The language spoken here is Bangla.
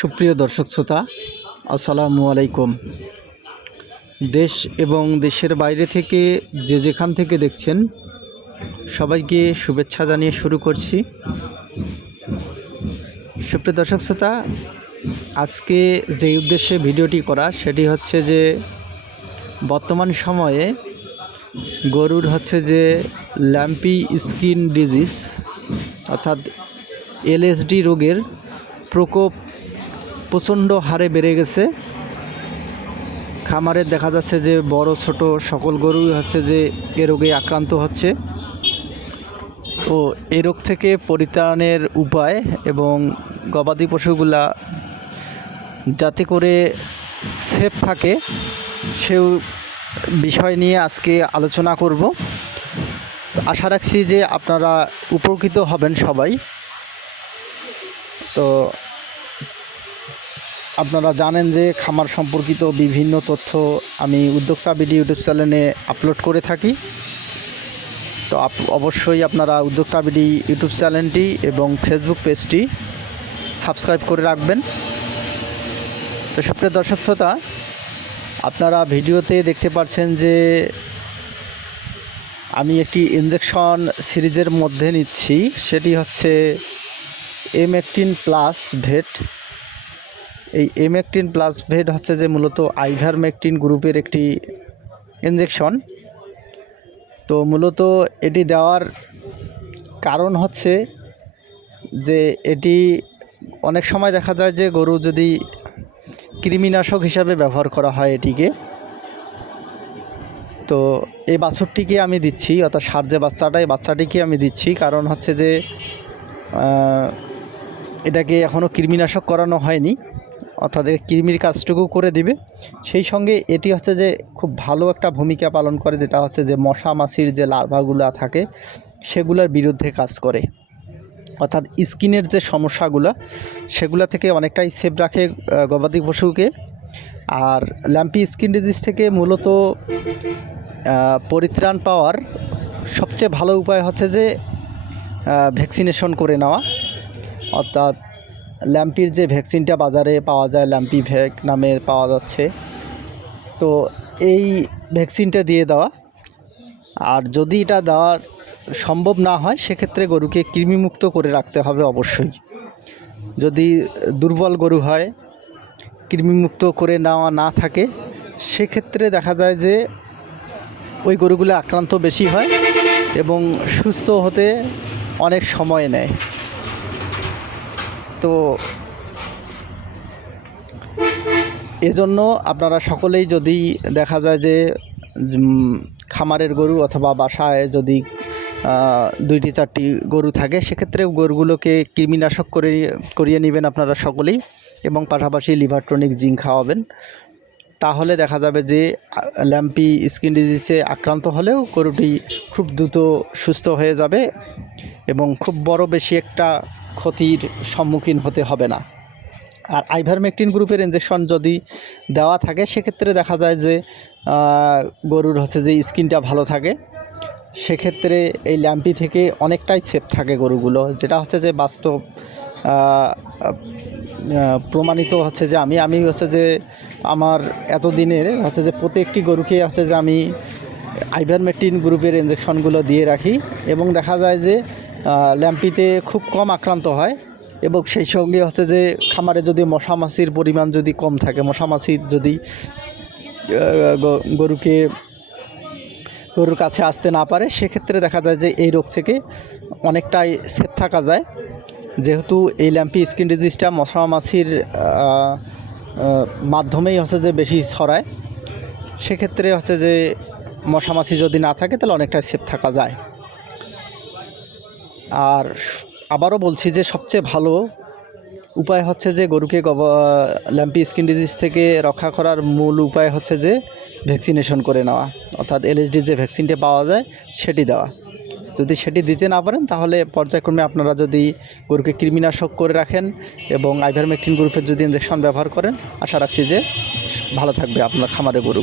সুপ্রিয় দর্শক শ্রোতা, আসসালামু আলাইকুম। দেশ এবং দেশের বাইরে থেকে যে যেখান থেকে দেখছেন সবাইকে শুভেচ্ছা জানিয়ে শুরু করছি। সুপ্রিয় দর্শক শ্রোতা, আজকে যে উদ্দেশ্যে ভিডিওটি করা সেটি হচ্ছে যে বর্তমান সময়ে গরুর হচ্ছে যে ল্যাম্পি স্কিন ডিজিজ অর্থাৎ এলএসডি রোগের প্রকোপ প্রচণ্ড হারে বেড়ে গেছে। খামারে দেখা যাচ্ছে যে বড় ছোট সকল গরুই হচ্ছে যে এ রোগে আক্রান্ত হচ্ছে। তো এ রোগ থেকে পরিত্রাণের উপায় এবং গবাদি পশুগুলা যাতে করে সেফ থাকে সে বিষয় নিয়ে আজকে আলোচনা করব। আশা রাখছি যে আপনারা উপকৃত হবেন সবাই। তো আপনারা জানেন যে খামার সম্পর্কিত বিভিন্ন তথ্য আমি উদ্যোক্তা বিডি ইউটিউব চ্যানেলে আপলোড করে থাকি। তো অবশ্যই আপনারা উদ্যোক্তা বিডি ইউটিউব চ্যানেলটি এবং ফেসবুক পেজটি সাবস্ক্রাইব করে রাখবেন। তো সুপ্রিয় দর্শক শ্রোতা, আপনারা ভিডিওতে দেখতে পাচ্ছেন যে আমি একটি ইনজেকশন সিরিজের মধ্যে নিচ্ছি, সেটি হচ্ছে এমেকটিন প্লাস ভেট। এই এমেকটিন প্লাস ভেট হচ্ছে যে মূলত আইভারমেকটিন গ্রুপের একটি ইনজেকশন। তো মূলত এটি দেওয়ার কারণ হচ্ছে যে এটি অনেক সময় দেখা যায় যে গরু যদি কৃমিনাশক হিসাবে ব্যবহার করা হয় এটিকে, তো এই বাছুরটিকে আমি দিচ্ছি, অর্থাৎ সার যে বাচ্চাটা, এই বাচ্চাটিকে আমি দিচ্ছি কারণ হচ্ছে যে এটাকে এখনও কৃমিনাশক করানো হয়নি, অর্থাৎ কৃমির কাজটুকু করে দিবে। সেই সঙ্গে এটি হচ্ছে যে খুব ভালো একটা ভূমিকা পালন করে, যেটা হচ্ছে যে মশা মাছির যে লার্ভাগুলো থাকে সেগুলোর বিরুদ্ধে কাজ করে, অর্থাৎ স্কিনের যে সমস্যাগুলো সেগুলো থেকে অনেকটাই সেভ রাখে গবাদি পশুকে। আর ল্যাম্পি স্কিন ডিজিজ থেকে মূলত পরিত্রাণ পাওয়ার সবচেয়ে ভালো উপায় হচ্ছে যে ভ্যাকসিনেশন করে নেওয়া, অর্থাৎ ল্যাম্পির যে ভ্যাকসিনটা বাজারে পাওয়া যায়, ল্যাম্পি ভ্যাক নামে পাওয়া যাচ্ছে, তো এই ভ্যাকসিনটা দিয়ে দেওয়া। আর যদি এটা দেওয়ার সম্ভব না হয় সেক্ষেত্রে গরুকে কৃমিমুক্ত করে রাখতে হবে অবশ্যই। যদি দুর্বল গরু হয়, কৃমিমুক্ত করে নেওয়া না থাকে, সেক্ষেত্রে দেখা যায় যে ওই গরুগুলো আক্রান্ত বেশি হয় এবং সুস্থ হতে অনেক সময় নেয়। তো এজন্য আপনারা সকলেই যদি দেখা যায় যে খামারের গরু অথবা বাসায় যদি 2-4টি গরু থাকে, সেক্ষেত্রে গরুগুলোকে কৃমিনাশক করিয়ে নেবেন আপনারা সকলেই, এবং পাশাপাশি লিভারটনিক জিঙ্ক খাওয়াবেন। তাহলে দেখা যাবে যে ল্যাম্পি স্কিন ডিজিজে আক্রান্ত হলেও গরুটি খুব দ্রুত সুস্থ হয়ে যাবে এবং খুব বড় বেশি একটা ক্ষতির সম্মুখীন হতে হবে না। আর আইভারমেকটিন গ্রুপের ইনজেকশন যদি দেওয়া থাকে সেক্ষেত্রে দেখা যায় যে গরুর হচ্ছে যে স্কিনটা ভালো থাকে, সেক্ষেত্রে এই ল্যাম্পি থেকে অনেকটাই সেফ থাকে গরুগুলো, যেটা হচ্ছে যে বাস্তব প্রমাণিত হচ্ছে যে আমি হচ্ছে যে আমার এতদিনের হচ্ছে যে প্রত্যেকটি গরুকে হচ্ছে যে আমি আইভারমেকটিন গ্রুপের ইনজেকশনগুলো দিয়ে রাখি এবং দেখা যায় যে ল্যাম্পিতে খুব কম আক্রান্ত হয়। এবং সেই সঙ্গে হচ্ছে যে খামারে যদি মশা মাছির পরিমাণ যদি কম থাকে, মশা মাছি যদি গরুর কাছে আসতে না পারে, সেক্ষেত্রে দেখা যায় যে এই রোগ থেকে অনেকটাই সেফ থাকা যায়। যেহেতু এই ল্যাম্পি স্কিন ডিজিজটা মশা মাছির মাধ্যমেই হচ্ছে যে বেশি ছড়ায়, সেক্ষেত্রে হচ্ছে যে মশা মাছি যদি না থাকে তাহলে অনেকটাই সেফ থাকা যায়। আর আবারও বলছি যে সবচেয়ে ভালো উপায় হচ্ছে যে গরুকে ল্যাম্পি স্কিন ডিজিজ থেকে রক্ষা করার মূল উপায় হচ্ছে যে ভ্যাকসিনেশন করে নেওয়া, অর্থাৎ এলএসডি যে ভ্যাকসিনটা পাওয়া যায় সেটি দেওয়া। যদি সেটি দিতে না পারেন তাহলে পর্যায়ক্রমে আপনারা যদি গরুকে কৃমিনাশক করে রাখেন এবং আইভারমেকটিন গ্রুপের যদি ইনজেকশন ব্যবহার করেন, আশা রাখছি যে ভালো থাকবে আপনার খামারের গরু।